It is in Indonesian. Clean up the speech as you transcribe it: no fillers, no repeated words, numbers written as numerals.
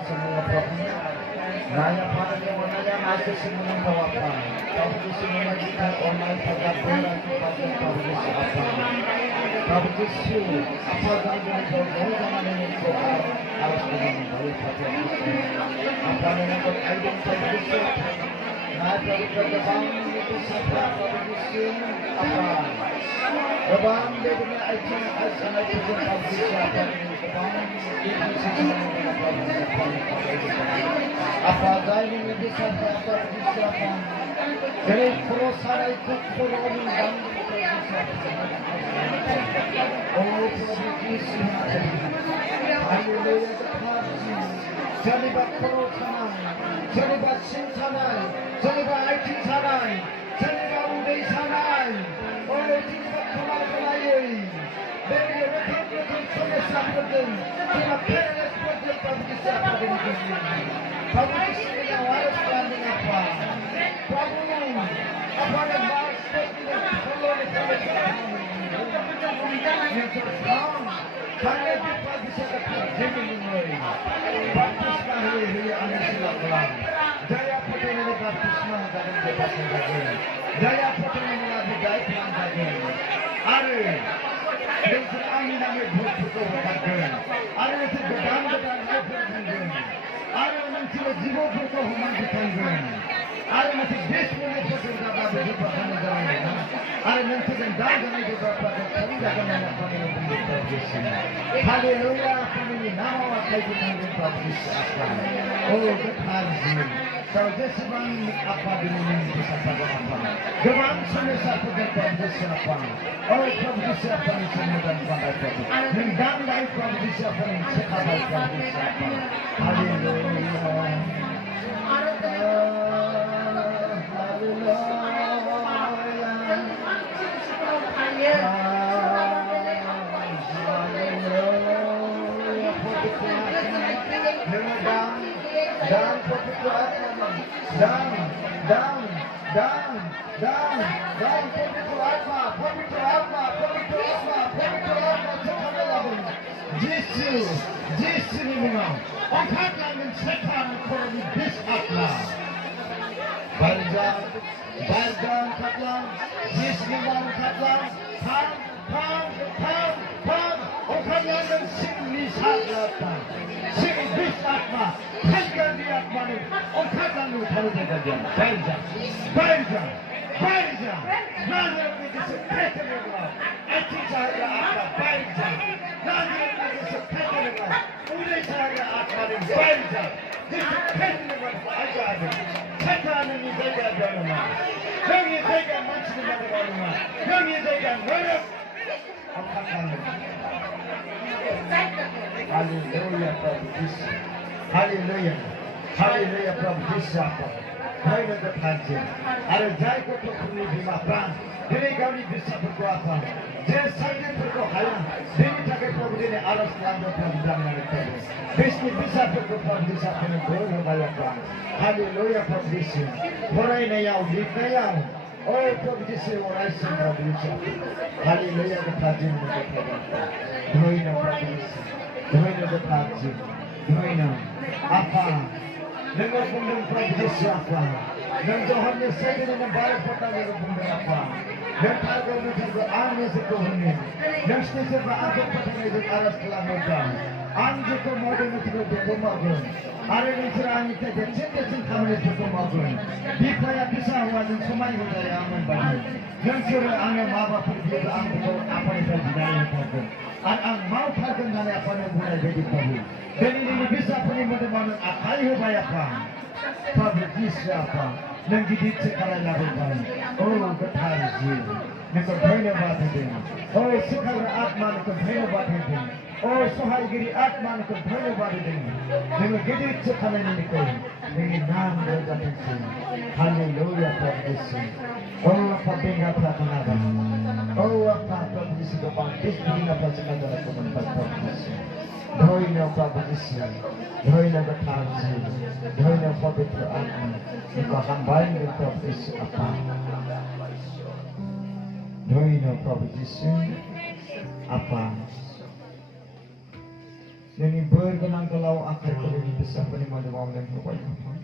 semua provinsi. Naya pada yang menanya masih semua apa? Provinsi mengajukan online pada bulan pada provinsi apa? Provinsi apa dengan zaman ini soal harus mengambil provinsi. Apa dengan provinsi? Nah, provinsi itu siapa provinsi apa? Kebang dengan item asal provinsi apa? Apa gaya ini bisa apa? Jadi perusahaan itu perlu dan oh provinsi haleluya jadi bak perusahaan jadi bak sinsanai jadi bak IT sanai jadi bak uday sanai oh jadi bak kemana-mana dari rekan seperti kita peres project provinsi apa provinsi yang harus landing apa apa yang harus perlu diperlukan yang terang karena kita bisa terjadi ini baptisma hari anisilakan daya putih ini baptisma dalam bebas daging daya putih ini lebih baik yang daging hari yang terangin namanya betul daging hari itu gedang-gedang daging hari nanti jiwa betul daging hari nanti bismu betul daging hari nanti gendang itu haleluya kami nama kami provinsi apa oh berhasil kalau desibang apa dunia bisa pada apa gemam semesta pada provinsi apa oh provinsi apa yang semudah pada provinsi gendang dari provinsi apa yang sekadar provinsi apa haleluya Yesus ini memang angkat langit setan korban bis akla barjang katlang Yesus memang katlang pam angkat langit sini sahaja sini bis akla harga di akma ini angkat langit harus terjadi barjang nanti kita sepenuhnya itu sahaja akla barjang nanti udah saya akan baca disependent aja setan ini jaga dalam yang ini jaga manusia dalam yang ini jaga merek apakah haleluya provinsi haleluya provinsi apa hai dengan haji ada jago untuk dimakan ini kami bisa berkuasa jadi saya berkuasa ini jaga provinsi alas selama perjalanan itu bisa berkuasa bisa penuh banyak haleluya provinsi orang yang unik oh provinsi orang yang provinsi haleluya haji doina provinsi doina haji doina apa dengan pundung provinsi apa dan Tuhannya saya dengan baik kota dengan pundung apa dan harga menjadi aneh sekolah dan setiap aku pada itu aras kelamutan anjing kemudian itu berkembang hari ini cerahnya kita cinta kami berkembang dipaya bisa wajan semai budaya aman bagi yang cerah aneh maba pergi angkut apa yang terjadi pun ang mau harga dari apa yang mulai jadi tahu dan ini bisa penyembuhan akai bayapa provinsi siapa yang gigit sekarang lakukan oh berhasil yang berbeda batin oh sekarang atma yang berbeda batin oh sahagiri atma yang berbeda batin yang gigit sekarang ini kau dengan nama berjatuh haleluya provinsi oh apa bengap lakukan oh apa provinsi kebangkit ini apa sekadar komunitas provinsi Doina provinsi, doina berhasil, doina perbedaan, dikembangkan di provinsi apa? Doina provinsi apa? जोंनि बोर गोनां गोलाव आखाइखौ जोंनि बिसाफोरनि मोदोमाव जों होबाय थाथों